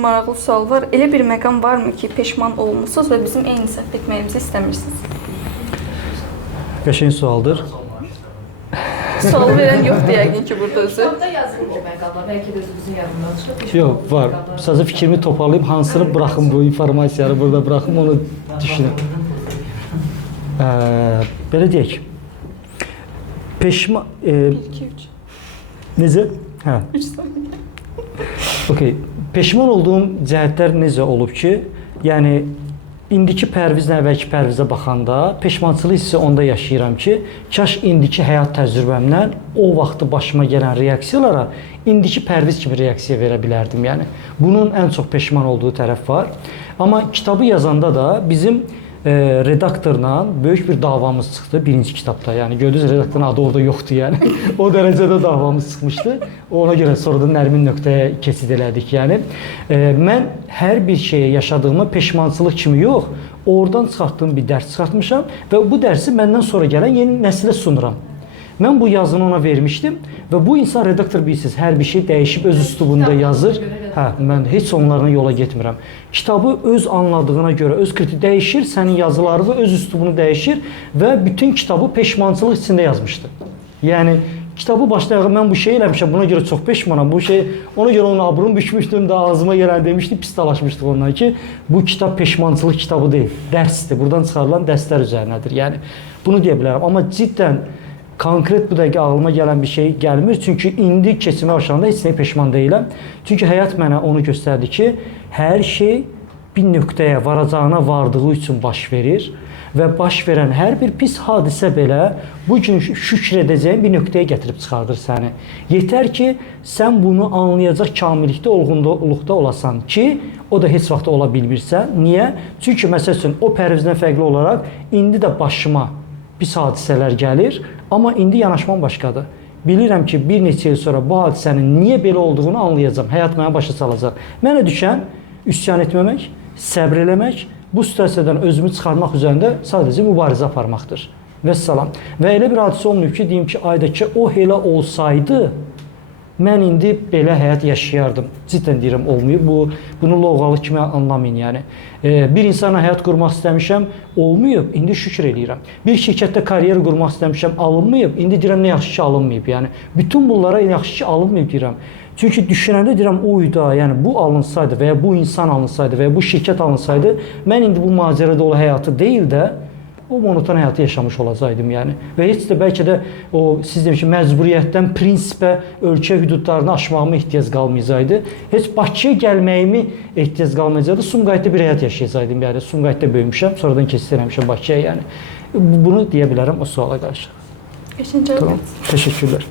maraqlı sual var. Elə bir məqam varmı ki, peşman olmusunuz və bizim eyni səhv etməyimizi istəmirsiniz? Qəşəng sualdır. Sual verən yoxdur yəqin ki, burada özü. Kitabda yazılır o məqamlar, bəlkə də özümüzün yadından çıxıb. Yox, var. Sadəcə fikrimi toparlayıb hansını buraxım bu informasiyanı burada buraxım onu düşünün. Belə deyək. Peşman 1 2 3. necə? Hə. 3 saniyə. Okay. Peşman olduğum cəhətlər necə olub ki, yəni indiki pərvizlə əvvəlki pərvizə baxanda peşmançılıq hissi onda yaşayıram ki, kaş indiki həyat təcrübəmdən o vaxtı başıma gələn reaksiyalara indiki pərviz kimi reaksiya verə bilərdim. Yəni bunun ən çox peşman olduğu tərəf var. Amma kitabı yazanda da bizim redaktorla böyük bir davamız çıxdı birinci kitabda. Yəni gördünüz redaktorun adı orada yoxdur yəni. O dərəcədə davamız çıxmışdı. Ona görə sonradan Nərmin nöqtəyə keçid elədik. Yəni mən hər bir şeyə yaşadığımı peşmançılıq kimi yox, oradan çıxartdığım bir dərs çıxartmışam və bu dərsi məndən sonra gələn yeni nəsilə sunuram. Mən bu yazını ona vermişdim və bu insan redaktor bilirsiniz, hər bir şey dəyişib öz üslubunda yazır. Hə, mən heç onlarla yola getmirəm. Kitabı öz anladığına görə, öz kriti dəyişir, sənin yazılarını, öz üslubunu dəyişir və bütün kitabı peşmançılıq içində yazmışdı. Yəni kitabı başlayaq mən bu şey eləmişəm, buna görə çox peşmanam. Bu şey ona görə onun abrum bükmüşdüm də ağzıma gələn demişdi, pis dalaşmışdıq ondan ki, bu kitab peşmançılıq kitabı deyil, dərsdir. Buradan çıxarılan dərslər üzərinədir. Yəni bunu deyə bilərəm. Amma cidden konkret bu dəqiqə ağlıma gələn bir şey gəlmir. Çünki indi keçirmə başlarında heç nəyə peşman deyiləm. Çünki həyat mənə onu göstərdi ki, hər şey bir nöqtəyə varacağına vardığı üçün baş verir və baş verən hər bir pis hadisə belə bu gün şükr edəcəyin bir nöqtəyə gətirib çıxardır səni. Yetər ki, sən bunu anlayacaq kamillikdə, olğunluqda olasan ki, o da heç vaxt ola bilmirsən. Niyə? Çünki məsəl üçün o pərvizdən fərqli olaraq indi də başıma pis hadisələr gəlir, amma indi yanaşmam başqadır. Bilirəm ki, bir neçə il sonra bu hadisənin niyə belə olduğunu anlayacağam. Həyat mənə başa salacaq. Mənə düşən üsyan etməmək, səbr eləmək, bu situasiyadan özümü çıxarmaq üzərində sadəcə mübarizə aparmaqdır. Vəssalam. Və elə bir hadisə olmayıb ki, deyim ki, aydakı o elə olsaydı, mən indi belə həyat yaşayardım. Cidden deyirəm, olmayıb. Bunu loğalı kimi anlamayın. Yəni. Bir insana həyat qurmaq istəmişəm, olmayıb. İndi şükür eləyirəm. Bir şirkətdə karyer qurmaq istəmişəm, alınmayıb. İndi deyirəm, nə yaxşı ki, alınmayıb. Yəni, bütün bunlara yaxşı ki, alınmayıb deyirəm. Çünki düşünəndə deyirəm, oyda, yəni bu alınsaydı və ya bu insan alınsaydı və ya bu şirkət alınsaydı, mən indi bu macəra dolu həyatı deyil də, o monoton həyatı yaşamış olacaqdım yəni. Və heç də bəlkə də o siz demiş ki, məcburiyyətdən prinsipə, ölkə hüdudlarını aşmağıma ehtiyac qalmayacaqdı. Heç Bakıya gəlməyimi ehtiyac qalmayacaqdı. Sumqayıtda bir həyat yaşayacaqdım yəni. Sumqayıtda böyümüşəm, sonradan keçid eləmişəm Bakıya yəni. Bunu deyə bilərəm o suala qarşı. Qəşəng cavab. Tamam. Təşəkkürlər.